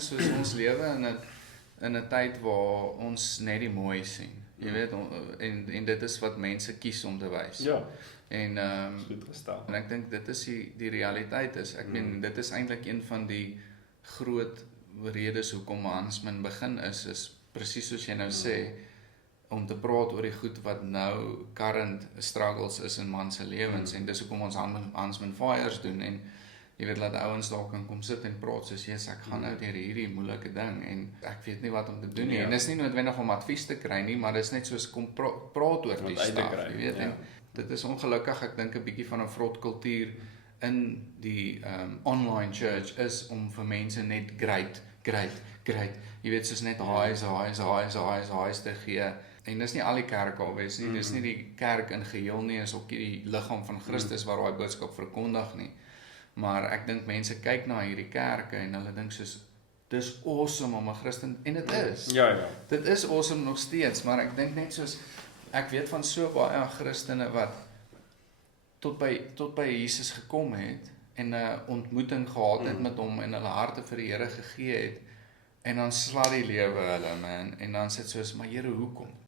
is soos ons lewe in 'n tyd waar ons net die mooi sien. Jy weet, en dit is wat mense kies om te wys. Ja, En goed gestel. en ek dink dit is die realiteit is. Ek meen dit is eintlik een van die groot redes hoekom Hansman begin is presies soos jy nou sê, om te praat oor die goed wat nou current struggles is in man se lewens en dis hoekom ons Hansman Fires doen en jy weet laat ouens daar kan kom sit en praat soos jy sê ek gaan nou deur hierdie moeilike ding en ek weet nie wat om te doen nie. En dis nie noodwendig om advies te kry nie, maar dis net soos kom praat oor die staf, jy weet. En dit is ongelukkig, ek dink 'n bietjie van 'n vrot kultuur in die online church is om vir mense net great. Jy weet soos net highs te gee. En dis nie al die kerke alwees nie. Dis nie die kerk in geheel nie, is ook die liggaam van Christus waar daai boodskap verkondig nie. Maar ek dink mense kyk na hierdie kerke en hulle dink soos dis awesome om 'n Christen en dit is. Ja. Dit is awesome nog steeds, maar ek dink net soos ek weet van so baie Christene wat tot by Jesus gekom het en 'n ontmoeting gehad het met hom en hulle harte vir die Here gegee het en dan sla die lewe hulle man en dan sê dit soos maar Here hoekom?